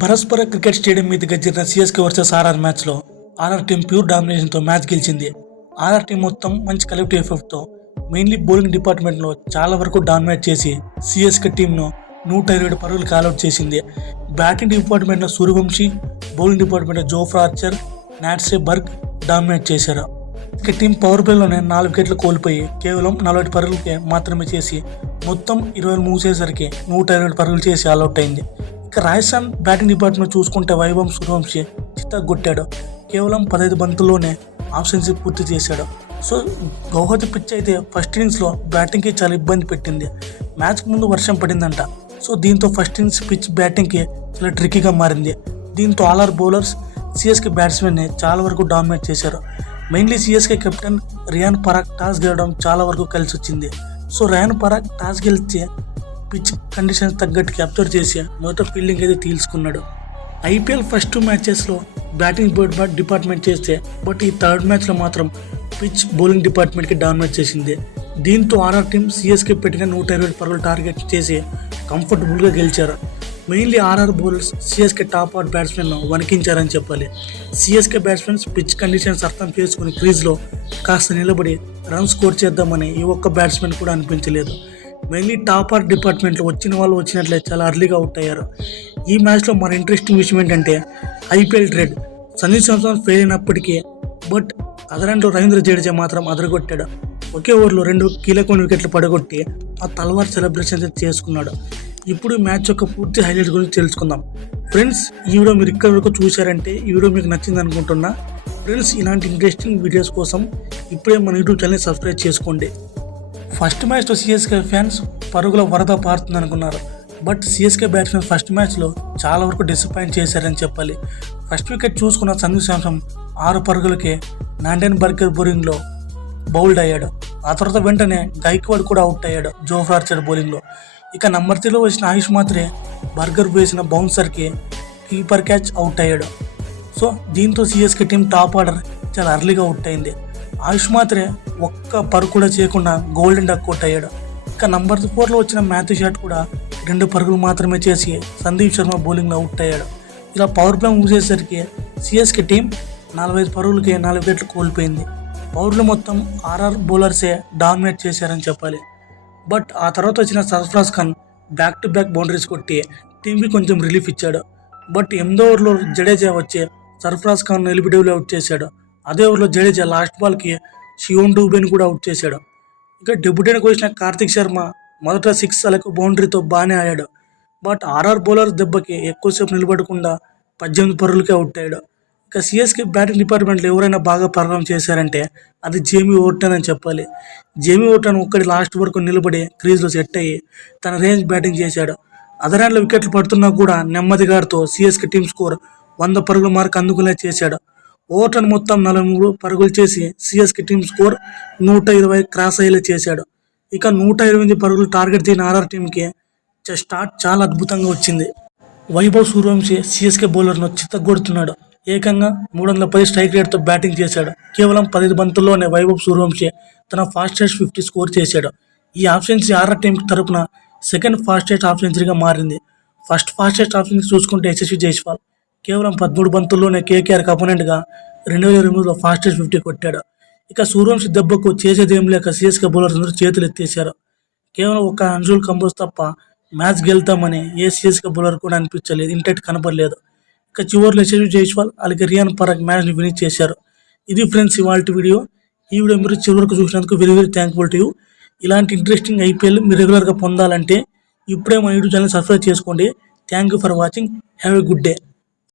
భరస్పర cricket stadium మీదుగా జరిగిన CSK versus RR మ్యాచ్లో ఆర్ఆర్ టీం ప్యూర్ డామినేషన్తో మ్యాచ్ గెలిచింది. ఆర్ఆర్ టీం మొత్తం మంచి కలెక్టివ్ ఎఫెక్ట్తో మెయిన్లీ బౌలింగ్ డిపార్ట్మెంట్లో చాలా వరకు డామినేట్ చేసి సిఎస్కే టీంను 127 పరుగులకు ఆల్అౌట్ చేసింది. బ్యాటింగ్ డిపార్ట్మెంట్లో సూర్యవంశీ, బౌలింగ్ డిపార్ట్మెంట్లో జోఫ్రా ఆర్చర్, నాట్సే బర్గ్ డామినేట్ చేశారు. ఇక టీం పవర్ ప్లేలోనే 4 వికెట్లు కోల్పోయి కేవలం 40 పరుగులకే మాత్రమే చేసి మొత్తం 20 ముగిసేసరికి 127 పరుగులు చేసి ఆల్అౌట్ అయింది. ఇక రాజస్థాన్ బ్యాటింగ్ డిపార్ట్మెంట్ చూసుకుంటే వైభవ్ సూర్యవంశీ చిత్తగొట్టాడు. కేవలం 15 బంతుల్లోనే హాఫ్ సెంచరీ పూర్తి చేశాడు. సో గౌహతి పిచ్ అయితే ఫస్ట్ ఇన్నింగ్స్లో బ్యాటింగ్కి చాలా ఇబ్బంది పెట్టింది. మ్యాచ్కి ముందు వర్షం పడిందంట. సో దీంతో ఫస్ట్ ఇన్నింగ్స్ పిచ్ బ్యాటింగ్కి చాలా ట్రిక్కీగా మారింది. దీంతో ఆల్ఆర్ బౌలర్స్ సిఎస్కే బ్యాట్స్మెన్ని చాలా వరకు డామినేట్ చేశారు. Mainly CSK captain Riyan Parag toss గెలవడం చాలా వరకు కలిసి వచ్చింది. సో రియాన్ పరాగ్ టాస్ గెలిచి పిచ్ కండిషన్స్ తగ్గట్టు క్యాప్చర్ చేసి మొదట ఫీల్డింగ్ అయితే తీసుకున్నాడు. ఐపీఎల్ ఫస్ట్ 2 మ్యాచెస్లో బ్యాటింగ్ డిపార్ట్మెంట్ చేస్తే బట్ ఈ థర్డ్ మ్యాచ్లో మాత్రం పిచ్ బౌలింగ్ డిపార్ట్మెంట్కి డామినేట్ చేసింది. దీంతో ఆర్ఆర్ టీం సిఎస్కే పెట్టిన 127 పరుగులు టార్గెట్ చేసి కంఫర్టబుల్గా గెలిచారు. Mainly RR bowlers CSK top order batsmen వణికించారని చెప్పాలి. సిఎస్కే బ్యాట్స్మెన్స్ పిచ్ కండిషన్స్ అర్థం చేసుకుని క్రీజ్లో కాస్త నిలబడి రన్ స్కోర్ చేద్దామని ఈ ఒక్క బ్యాట్స్మెన్ కూడా అనిపించలేదు. మెయిన్లీ టాప్ ఆర్డర్ డిపార్ట్మెంట్లో వచ్చిన వాళ్ళు వచ్చినట్లే చాలా అర్లీగా అవుట్ అయ్యారు. ఈ మ్యాచ్లో మన ఇంట్రెస్టింగ్ విషయం ఏంటంటే IPL thread Sanju Samson fail అయినప్పటికీ బట్ అదరంలో రవీంద్ర జడేజా మాత్రం అదరగొట్టాడు. ఒకే ఓవర్లో 2 కీలకమైన వికెట్లు పడగొట్టి ఆ తల్వార్ సెలబ్రేషన్ చేసుకున్నాడు. ఇప్పుడు మ్యాచ్ యొక్క పూర్తి హైలైట్ గురించి తెలుసుకుందాం. ఫ్రెండ్స్, ఈ వీడియో మీరు ఇక్కడ వరకు చూశారంటే ఈ వీడియో మీకు నచ్చింది అనుకుంటున్నా. ఫ్రెండ్స్, ఇలాంటి ఇంట్రెస్టింగ్ వీడియోస్ కోసం ఇప్పుడే మన యూట్యూబ్ ఛానల్ సబ్స్క్రైబ్ చేసుకోండి. ఫస్ట్ మ్యాచ్లో సిఎస్కే ఫ్యాన్స్ పరుగుల వరద పారుతుంది అనుకున్నారు. బట్ సిఎస్కే బ్యాట్స్మెన్ ఫస్ట్ మ్యాచ్లో చాలా వరకు డిసప్పాయింట్ చేశారని చెప్పాలి. ఫస్ట్ వికెట్ చూసుకున్న సంజు శాంసన్ 6 పరుగులకే నాండెన్ బర్గర్ బౌలింగ్లో బౌల్డ్ అయ్యాడు. ఆ తర్వాత వెంటనే గైక్వాడ్ కూడా అవుట్ అయ్యాడు జోఫ్రా ఆర్చర్ బౌలింగ్లో. ఇక నంబర్ 3లో వచ్చిన ఆయుష్ మాత్రే బర్గర్ వేసిన బౌన్సర్కి కీపర్ క్యాచ్ అవుట్ అయ్యాడు. సో దీంతో సిఎస్కే టీం టాప్ ఆర్డర్ చాలా అర్లీగా అవుట్ అయింది. ఆయుష్ మాత్రే ఒక్క పరుగు కూడా చేయకుండా గోల్డెన్ డక్ అవుట్ అయ్యాడు. ఇక నంబర్ 4లో వచ్చిన మాథ్యూ షాట్ కూడా 2 పరుగులు మాత్రమే చేసి సందీప్ శర్మ బౌలింగ్లో అవుట్ అయ్యాడు. ఇలా పవర్ ప్లే ముగిసేసరికి సిఎస్కే టీం 45 పరుగులకి 4 వికెట్లు కోల్పోయింది. పవర్లు మొత్తం ఆర్ఆర్ బౌలర్సే డామినేట్ చేశారని చెప్పాలి. బట్ ఆ తర్వాత వచ్చిన Sarfaraz Khan back to back boundaries కొట్టి టీంకి కొంచెం రిలీఫ్ ఇచ్చాడు. బట్ 8వ ఓవర్లో జడేజా వచ్చి సర్ఫరాజ్ ఖాన్ ఎలిబిడబ్ల్యూ అవుట్ చేశాడు. అదే ఓవర్లో జడేజా లాస్ట్ బాల్కి శివన్ డూబేని కూడా అవుట్ చేశాడు. ఇక డెబ్యూటెంట్కి వచ్చిన కార్తిక్ శర్మ మొదట 6 అలకు బౌండరీతో బాగానే ఆడాడు. బట్ ఆర్ఆర్ బౌలర్ దెబ్బకి ఎక్కువసేపు నిలబడకుండా 18 పరుగులకే అవుట్ అయ్యాడు. ఇక సిఎస్కే బ్యాటింగ్ డిపార్ట్మెంట్లో ఎవరైనా బాగా పర్ఫామ్ చేశారంటే అది జేమీ ఓవర్టన్ అని చెప్పాలి. జేమీ ఓవర్టన్ ఒక్కడి లాస్ట్ వరకు నిలబడి క్రీజ్లో సెట్ అయ్యి తన రేంజ్ బ్యాటింగ్ చేశాడు. అదరాండ్లో వికెట్లు పడుతున్నా కూడా నెమ్మదిగా ఆడుతూ సిఎస్కే టీం స్కోర్ 100 పరుగుల మార్క్ అందుకునే చేశాడు. ఓవర్టన్ మొత్తం 43 పరుగులు చేసి సిఎస్కే టీం స్కోర్ 120 క్రాస్ అయ్యేలా చేశాడు. ఇక 128 పరుగులు టార్గెట్ తీసిన ఆర్ఆర్ టీంకి స్టార్ట్ చాలా అద్భుతంగా వచ్చింది. వైభవ్ సూర్యవంశీ సిఎస్కే బౌలర్ను చిత్తగొడుతున్నాడు. ఏకంగా 310 స్ట్రైక్ రేట్తో బ్యాటింగ్ చేశాడు. కేవలం 15 బంతుల్లోనే వైభవ్ సూర్యవంశీ తన ఫాస్టెస్ట్ 50 స్కోర్ చేశాడు. ఈ హాఫ్ సెంచరీ ఆర్ఆర్ టీం తరపున సెకండ్ ఫాస్టెస్ట్ హాఫ్ సెంచరీగా మారింది. ఫస్ట్ ఫాస్టెస్ట్ హాఫ్ సెంచరీ చూసుకుంటే యశస్వి జైస్వాల్ కేవలం 13 బంతుల్లోనే కేకేఆర్కి అపోనెంట్గా 2008లో ఫాస్టెస్ట్ 50 కొట్టాడు. ఇక సూర్యవంశీ దెబ్బకు చేసేదేం లేక సిఎస్కే బౌలర్స్ అందరూ చేతులు ఎత్తేశారు. కేవలం ఒక అంజుల్ కంబోజ్ తప్ప మ్యాచ్ గెలుతామని ఏ సిఎస్కే బౌలర్ కూడా అనిపించలేదు, ఇంటెట్ కనపడలేదు. ఇక చివరిలో యశస్వి జైస్వాల్ అలాగే రియాన్ పరాగ్ మ్యాచ్ని ఫినిష్ చేశారు. ఇది ఫ్రెండ్స్ ఇవాల్టి వీడియో. ఈ వీడియో మీరు చివరి వరకు చూసినందుకు very very thankful to you. ఇలాంటి ఇంట్రెస్టింగ్ ఐపీఎల్ మీరు రెగ్యులర్గా పొందాలంటే ఇప్పుడే మన యూట్యూబ్ ఛానల్ సబ్స్క్రైబ్ చేసుకోండి. Thank you for watching. Have a good day.